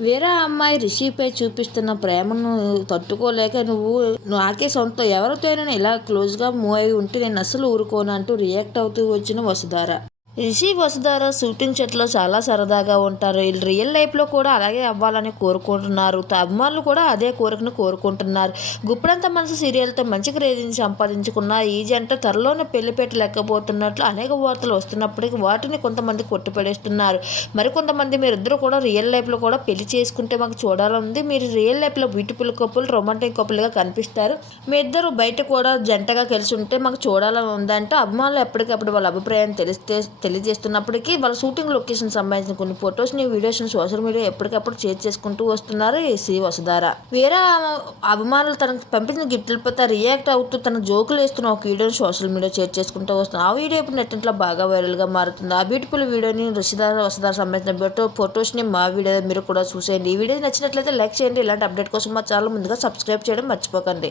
వేరే అమ్మాయి రిషిపై చూపిస్తున్న ప్రేమను తట్టుకోలేక నువ్వు నాకే సొంత. ఎవరితోనైనా ఇలా క్లోజ్గా మూవ్ అయి ఉంటే నేను అసలు ఊరుకోను అంటూ రియాక్ట్ అవుతూ వచ్చిన వసుధార. రిషి వసుధార షూటింగ్ సెట్లో చాలా సరదాగా ఉంటారు. వీళ్ళు రియల్ లైఫ్లో కూడా అలాగే అవ్వాలని కోరుకుంటున్నారు. అభిమానులు కూడా అదే కోరికను కోరుకుంటున్నారు. గుప్పడంత మనసు సీరియల్తో మంచి క్రేజ్ని సంపాదించుకున్న ఈ జంట త్వరలోనే పెళ్ళి పెట్టలేకపోతున్నట్లు అనేక వార్తలు వస్తున్నప్పటికీ వాటిని కొంతమంది కొట్టిపడేస్తున్నారు. మరికొంతమంది మీరిద్దరూ కూడా రియల్ లైఫ్లో కూడా పెళ్ళి చేసుకుంటే మాకు చూడాలని మీరు రియల్ లైఫ్లో బ్యూటిఫుల్ కప్పులు రొమాంటిక్ కప్పులుగా కనిపిస్తారు. మీ ఇద్దరు బయట కూడా జంటగా కలిసి ఉంటే మాకు చూడాలని ఉందంటే అభిమానులు ఎప్పటికప్పుడు వాళ్ళ అభిప్రాయం తెలిస్తే తెలియజేస్తున్నప్పటికీ వాళ్ళ షూటింగ్ లొకేషన్ సంబంధించిన కొన్ని ఫొటోస్ని వీడియోస్ని సోషల్ మీడియా ఎప్పటికప్పుడు షేర్ చేసుకుంటూ వస్తున్నారు ఈ శ్రీ వసుధార. వేరే అభిమానులు తనకు పంపించిన గిఫ్ట్లపై రియాక్ట్ అవుతూ తన జోకులు వేస్తున్న ఒక వీడియోని సోషల్ మీడియా షేర్ చేసుకుంటూ వస్తుంది ఆ వీడియో ఇప్పుడు నెట్లో బాగా వైరల్గా మారుతుంది. ఆ బ్యూటిఫుల్ వీడియోని రుషిదార వసుధార సంబంధించిన ఫొటోస్ని మా వీడియో మీరు కూడా చూసేయండి. ఈ వీడియో నచ్చినట్లయితే లైక్ చేయండి. ఇలాంటి అప్డేట్ కోసం మా ఛానల్ ముందుగా సబ్స్క్రైబ్ చేయడం మర్చిపోకండి.